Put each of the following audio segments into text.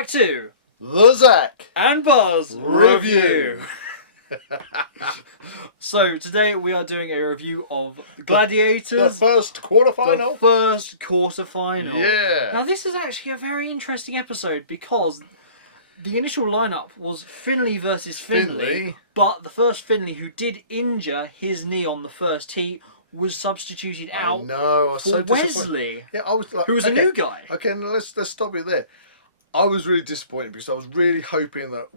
back to the Zak and Buzz Review. So today we are doing a review of Gladiators. The first quarterfinal. The first quarterfinal. Yeah. Now this is actually a very interesting episode because the initial lineup was Finley versus Finley, but the first Finley who did injure his knee on the first heat was substituted out for Wesley. Yeah, I was like, who was a new guy. Okay, now let's stop it there. I was really disappointed because I was really hoping that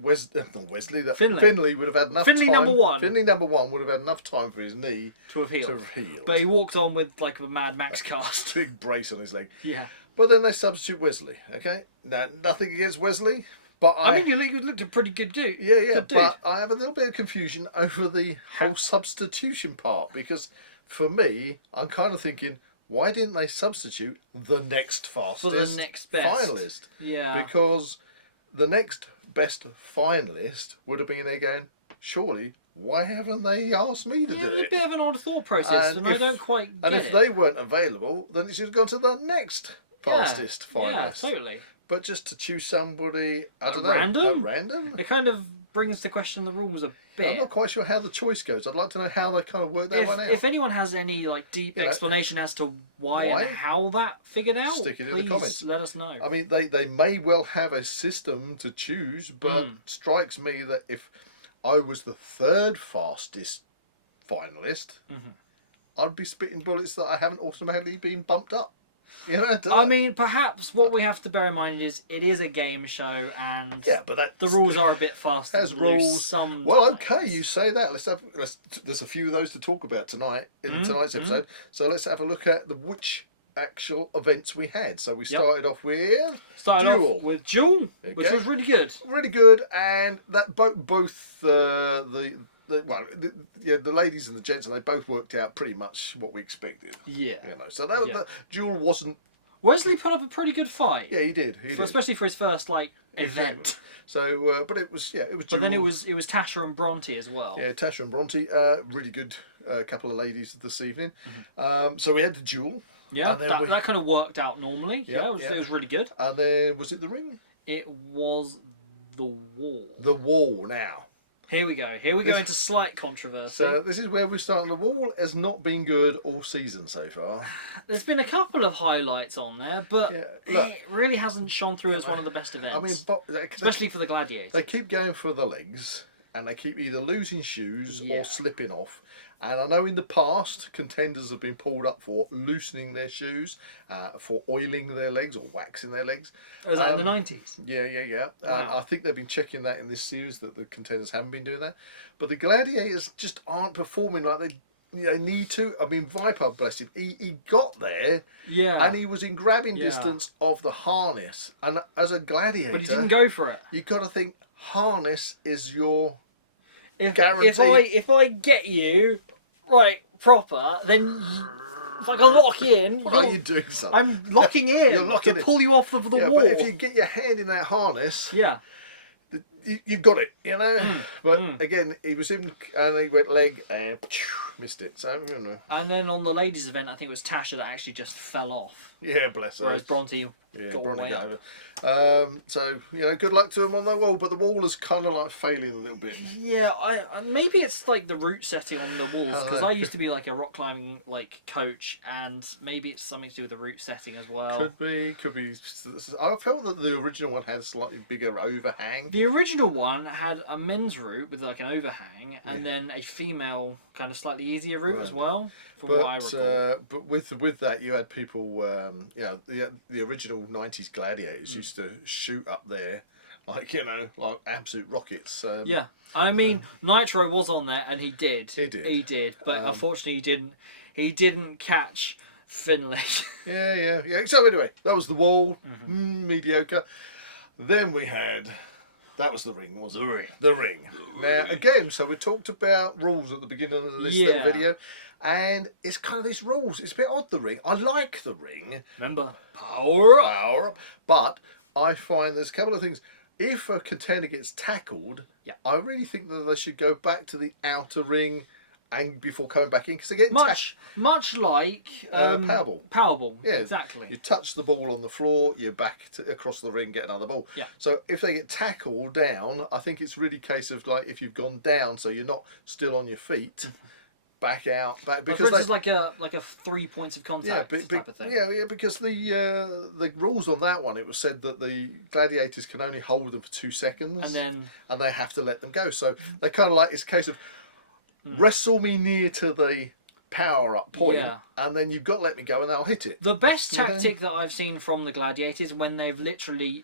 Finley would have had enough time. Finley number one would have had enough time for his knee to have healed. But he walked on with like a Mad Max cast. Big brace on his leg. Yeah. But then they substitute Wesley. Okay. Now nothing against Wesley, but I mean, you looked a pretty good dude. Yeah, yeah. Good dude. But I have a little bit of confusion over the whole substitution part because for me, I'm kind of thinking, why didn't they substitute the next fastest for the next best finalist? Yeah. Because the next best finalist would have been there going, surely, why haven't they asked me to do it? A bit of an odd thought process, and I don't quite get it. And if they weren't available, then it should have gone to the next fastest finalist. Yeah, totally. But just to choose somebody, I don't know, random? at random? It kind of brings to question the rules a bit. I'm not quite sure how the choice goes. I'd like to know how they kind of work that one out. If anyone has any like deep explanation as to why and how that figured out, stick it in please the comments. Let us know. I mean, they may well have a system to choose, but strikes me that if I was the third fastest finalist, I'd be spitting bullets that I haven't automatically been bumped up. You know, I mean, perhaps what we have to bear in mind is it is a game show, and the rules are a bit fast. Has rules. Sometimes. Well, okay, you say that. There's a few of those to talk about tonight in tonight's episode. So let's have a look at which actual events we had. So we started off with duel, which was really good. Really good, and that both the ladies and the gents, and they both worked out pretty much what we expected. Yeah. You know, so that the duel wasn't. Wesley put up a pretty good fight. Yeah, he did. Especially for his first event. So, but it was But duel. Then it was Tasha and Bronte as well. Yeah, Tasha and Bronte, really good couple of ladies this evening. So we had the duel. Yeah, that kind of worked out normally. Yeah, it was really good. And then was it the ring? It was the wall. The wall now. Here we go. Here we go into slight controversy. So this is where we're starting. The wall has not been good all season so far. There's been a couple of highlights on there, but it really hasn't shone through as one of the best events. I mean, especially for the Gladiators. They keep going for the legs, and they keep either losing shoes or slipping off. And I know in the past, contenders have been pulled up for loosening their shoes, for oiling their legs or waxing their legs. Was that in the 90s? Yeah. Wow. I think they've been checking that in this series, that the contenders haven't been doing that. But the Gladiators just aren't performing like they need to. I mean, Viper, bless him, he got there, and he was in grabbing distance of the harness. And as a Gladiator... But he didn't go for it. You've got to think, harness is your... If I get you proper, then if I can lock in, what are you doing, son? I'm locking in. You're locking to pull you off of the wall. But if you get your hand in that harness, you've got it, you know. But again, he was in, and he went leg and missed it. So you know. And then on the ladies' event, I think it was Tasha that actually just fell off. Yeah, bless her. Whereas Bronte got all the way up. So good luck to him on that wall. But the wall is kind of failing a little bit. Yeah, maybe it's the route setting on the walls, because I used to be a rock climbing coach, and maybe it's something to do with the route setting as well. Could be. I felt that the original one had a slightly bigger overhang. The original one had a men's route with an overhang, and then a female kind of slightly easier route as well. What I recall. But with that, you had people, the original 90s Gladiators used to shoot up there, like absolute rockets. I mean, Nitro was on there, and he did. He did, but unfortunately, he didn't catch Finley. Yeah. So anyway, that was the wall, mediocre. Then we had. That was the ring, wasn't it? The ring. Now, again, so we talked about rules at the beginning of this little video, and it's kind of these rules. It's a bit odd, the ring. I like the ring. Remember, power up. Power up. But I find there's a couple of things. If a contender gets tackled, I really think that they should go back to the outer ring and before coming back in because they're getting much like Powerball. Powerball, Yeah, exactly. You touch the ball on the floor, you're back across the ring, get another ball. Yeah. So if they get tackled down, I think it's really a case of like if you've gone down, so you're not still on your feet, back out, because it's like a 3 points of contact type of thing. Yeah, because the rules on that one, it was said that the gladiators can only hold them for 2 seconds, and they have to let them go. So they kind of like it's a case of wrestle me near to the power up point, and then you've got to let me go, and I'll hit it. The best tactic that I've seen from the gladiators when they've literally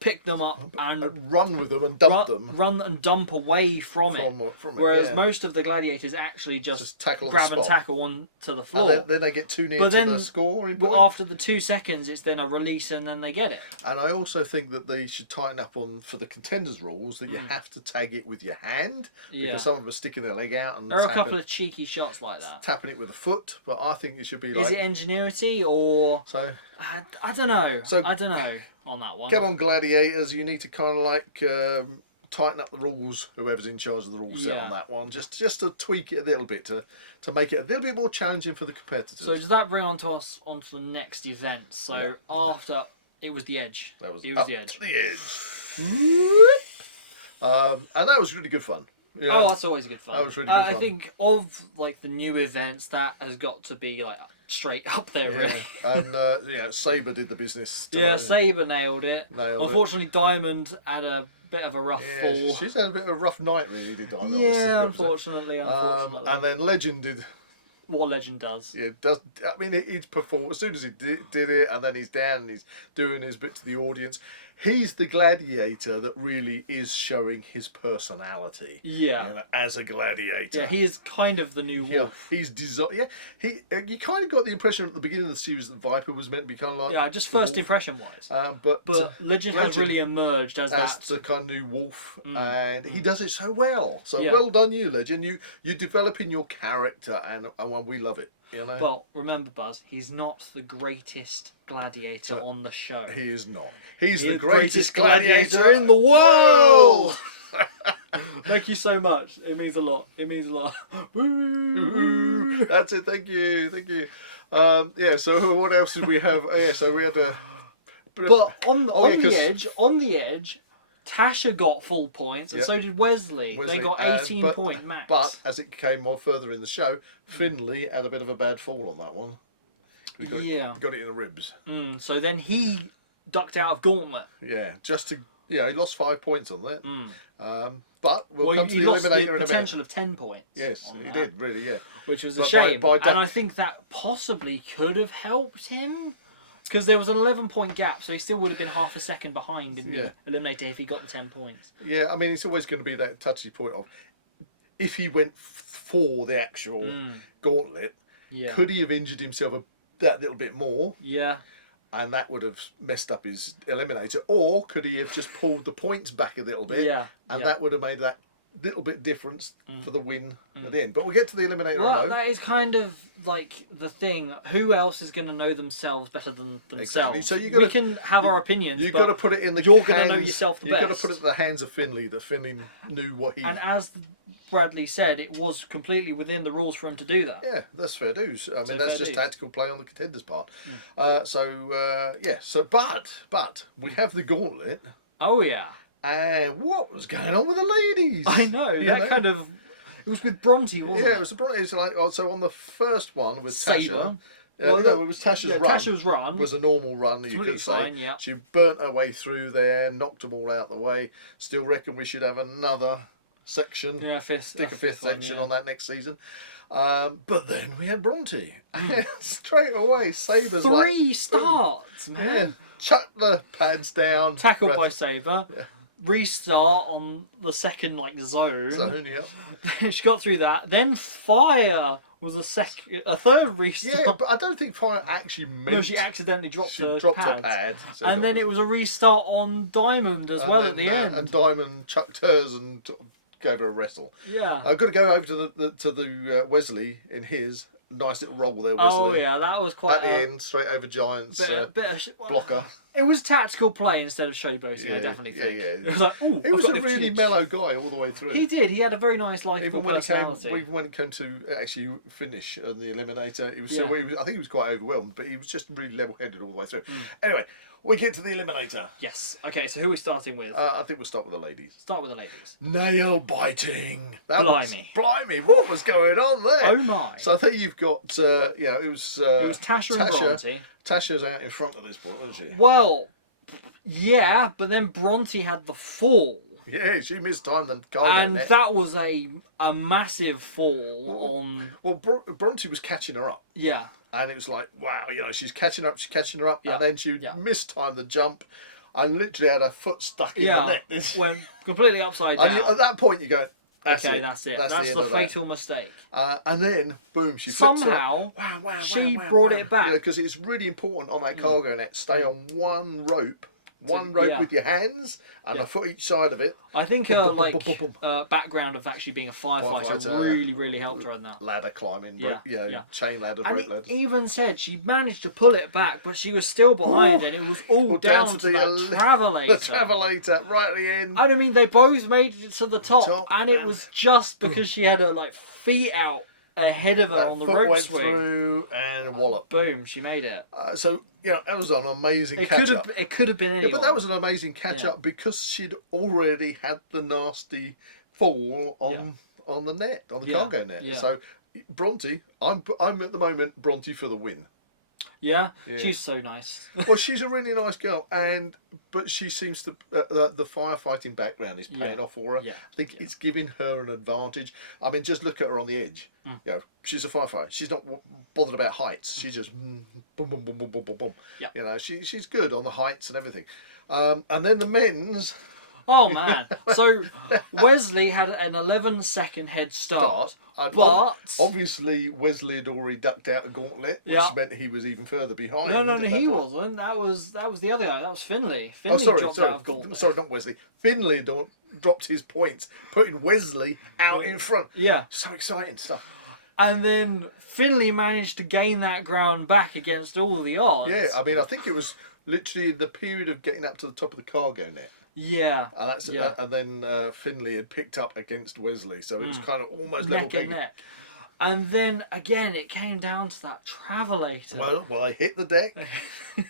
pick them up and run with them and dump them. Run and dump away from it. Whereas most of the gladiators actually just grab and tackle onto the floor. And then they get too near to the score. But after the 2 seconds, it's then a release and then they get it. And I also think that they should tighten up on, for the contenders rules, that you have to tag it with your hand. Because some of them are sticking their leg out. And there are a couple of cheeky shots like that. Tapping it with a foot, but I think it should be like... Is it ingenuity or... So... I don't know. I don't know on that one. Come on, gladiators, you need to kind of like tighten up the rules, whoever's in charge of the rule set on that one, just to tweak it a little bit to make it a little bit more challenging for the competitors. So does that bring onto the next event? So after it was the Edge. That was the Edge. To the Edge. And that was really good fun. Yeah. Oh, that's always good fun. That was really good fun. I think of like the new events, that has got to be like straight up there, really. And Sabre did the business. Sabre nailed it. Unfortunately, Diamond had a bit of a rough fall. She's had a bit of a rough night, really, did Diamond? Yeah, unfortunately. And then Legend did. What Legend does. Yeah, does. I mean, he's performed as soon as he did it, and then he's down and he's doing his bit to the audience. He's the gladiator that really is showing his personality. Yeah. As a gladiator. Yeah, he is kind of the new Wolf. He's designed. Yeah, you kind of got the impression at the beginning of the series that Viper was meant to be kind of like. Yeah, just first impression wise. But Legend has really emerged as the kind of new Wolf, and he does it so well. So well done, you Legend. You're developing your character, and we love it. You know? But remember, Buzz, he's not the greatest gladiator on the show. He is not. He's the greatest gladiator in the world! Thank you so much. It means a lot. It means a lot. Woo! That's it. Thank you. Thank you. So what else did we have? So we had a... But on the edge, Tasha got full points, and so did Wesley. They got 18 point max. But as it came more further in the show, Finley had a bit of a bad fall on that one. He got it in the ribs. So then he ducked out of Gauntlet. Yeah, he lost 5 points on that. But we'll come to the eliminator in a minute. He lost the potential of 10 points. Yes, he did, really, yeah. Which was a shame. And I think that possibly could have helped him. Because there was an 11-point gap, so he still would have been half a second behind in the eliminator if he got the 10 points. Yeah, I mean, it's always going to be that touchy point of if he went for the actual gauntlet, could he have injured himself that little bit more? Yeah. And that would have messed up his eliminator. Or could he have just pulled the points back a little bit? Yeah. And that would have made that little bit difference for the win at the end. But we'll get to the eliminator. Well, that is kind of like the thing. Who else is going to know themselves better than themselves? Exactly. So we can have our opinions. You've got to put it in the You're going to know yourself the best. You've got to put it in the hands of Finley. That Finley knew what he... And as Bradley said, it was completely within the rules for him to do that. Yeah, that's fair dues. I mean, that's just tactical play on the contenders' part. But we have the gauntlet. Oh, yeah. And what was going on with the ladies? I know, kind of... It was with Bronte, wasn't it? Yeah, it was Bronte. It's like, so on the first one with Sabre. Tasha... it was Tasha's run. Tasha's run was a normal run, you could say. Fine, yeah. She burnt her way through there, knocked them all out the way. Still reckon we should have another section. Yeah, stick a fifth section on that next season. But then we had Bronte. Straight away, Sabre's Three starts, man. Yeah, chuck the pads down. Tackled by Sabre. Yeah. Restart on the second zone. She got through that. Then Fire was a third restart. Yeah, but I don't think Fire actually meant... No, she accidentally dropped her pad. So and then it was a restart on Diamond as well at the end. And Diamond chucked hers and gave her a wrestle. Yeah. I've got to go over to the Wesley in his nice little roll there, Wesley. Oh yeah, that was quite... At the end, straight over Giant's blocker. It was tactical play instead of showboating, I definitely think. Yeah. It was like, oh, He was a really mellow guy all the way through. He did. He had a very nice, likeable Even personality. when it came to actually finish on the eliminator, he was Yeah. I think he was quite overwhelmed, but he was just really level-headed all the way through. Anyway, we get to the eliminator. Yes. Okay, so who are we starting with? I think we'll start with the ladies. Start with the ladies. Nail biting. Blimey. What was going on there? Oh my. So I think you've got, it was Tasha and Bronte. Tasha's out in front at this point, wasn't she? Well, yeah, but then Bronte had the fall. Yeah, she missed time the cargo And net. that was a massive fall on... Well, Bronte was catching her up. Yeah. And it was like, wow, she's catching her up, Yeah. and then she mistimed the jump and literally had her foot stuck in the net. Went completely upside down. And at that point you go, that's okay, it. that's it. That's That's the the end of that. fatal mistake. And then, boom, she flips her up. Somehow, she brought it back. Because it's really important on that cargo net, stay on one rope. One rope with your hands and a foot each side of it. I think background of actually being a firefighter really helped her on that. Ladder climbing, chain ladder, and rope ladders. it even said she managed to pull it back, but she was still behind, and it was all down to that travelator. The travelator, right at the end. And I mean, they both made it to the top and it was just because she had her feet out ahead of her on the rope went swing. Through and wallop. Boom, she made it. So that was an amazing catch-up. It could have been anyone. Yeah, but that was an amazing catch-up because she'd already had the nasty fall on the net, on the cargo net. Yeah. So Bronte, I'm at the moment Bronte for the win. Yeah, she's so nice. Well, she's a really nice girl, but she seems to the firefighting background is paying off for her. Yeah. I think it's giving her an advantage. I mean, just look at her on the edge. She's a firefighter. She's not bothered about heights. She just boom, boom, boom, boom, boom, boom, boom. Yeah. She's good on the heights and everything. And then the men's. Oh man! So Wesley had an 11-second head start, but obviously Wesley had already ducked out a gauntlet, which meant he was even further behind. No, he wasn't. That was the other guy. That was Finley. Finley dropped out of gauntlet. Sorry, not Wesley. Finley dropped his points, putting Wesley out in front. Yeah. So exciting stuff. And then Finley managed to gain that ground back against all the odds. Yeah, I mean, I think it was literally the period of getting up to the top of the cargo net. Yeah. And and then Finley had picked up against Wesley, so it was kind of almost neck and neck. And then again, it came down to that travelator. Well, I hit the deck,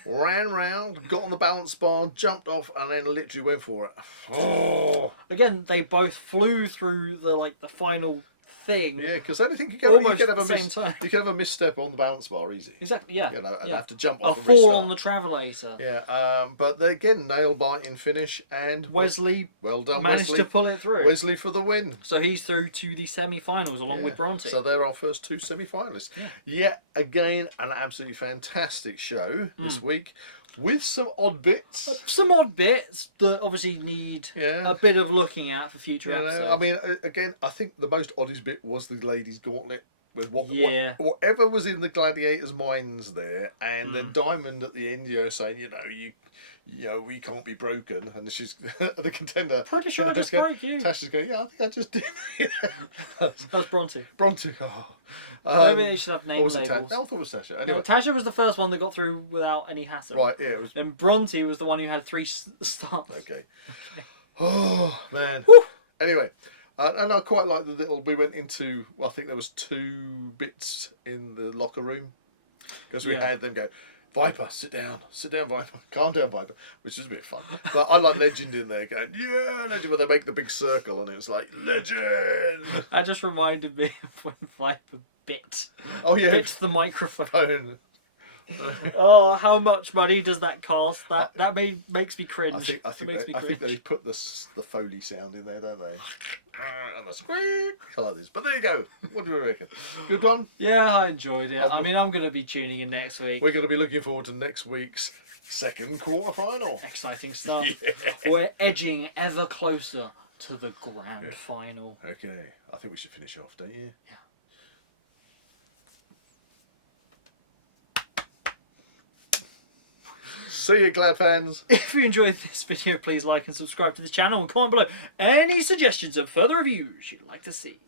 ran round, got on the balance bar, jumped off, and then literally went for it. Oh! Again, they both flew through the final thing. Yeah, because anything you could have a misstep on the balance bar easy. Exactly. Yeah. And have to jump off. A fall on the travelator. Yeah. But again, nail biting finish, and Wesley. Well done, managed Wesley. to pull it through. Wesley for the win. So he's through to the semi-finals along with Bronte. So they're our first two semi-finalists. Yeah. Yet again, an absolutely fantastic show this week. With some odd bits. Some odd bits that obviously need a bit of looking at for future episodes. I mean, again, I think the most oddest bit was the ladies' gauntlet. With whatever was in the Gladiators' minds there, and then Diamond at the end, saying, we can't be broken, and she's the contender. Pretty sure I just broke you. Tasha's going, I think I just did. That was Bronte. Bronte. Maybe they should have name labels. I thought it was Tasha. Anyway. No, Tasha was the first one that got through without any hassle. Right, yeah. It was... Then Bronte was the one who had 3 starts. Okay. Oh, man. Woo. Anyway. And I quite like the little, we went into, I think there was 2 bits in the locker room. Because we had them go, Viper, sit down, Viper, calm down, Viper, which is a bit fun. But I like Legend in there going, Legend, where they make the big circle and it was like, Legend! That just reminded me of when Viper bit the microphone. Oh, how much money does that cost? That makes me cringe. I think they put the Foley sound in there, don't they? And a squeak. I like this. But there you go. What do you reckon? Good one? Yeah, I enjoyed it. I mean, I'm going to be tuning in next week. We're going to be looking forward to next week's second quarter-final. Exciting stuff. We're edging ever closer to the grand final. Okay. I think we should finish off, don't you? Yeah. See you, Glad fans. If you enjoyed this video, please like and subscribe to the channel and comment below any suggestions of further reviews you'd like to see.